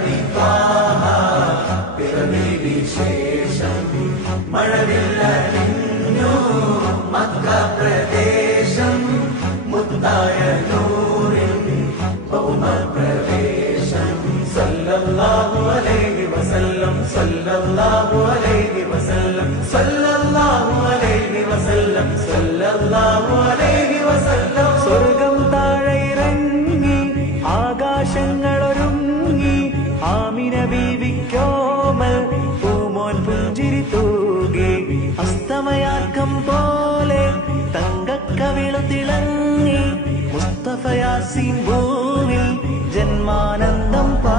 देशं सल्ल् लाहु अलै निवसल् सलु अलै निवसल्लं सल्ल् लाहु अलै निवसल् सलुल ആമിനോമൽ പൂമോൻ പുഞ്ചിരി തൂകി അസ്തമയാർക്കം പോലെ തങ്കക്കവിളു തിളങ്ങി മുസ്തഫയാസിൻ ജന്മാനന്ദം പാ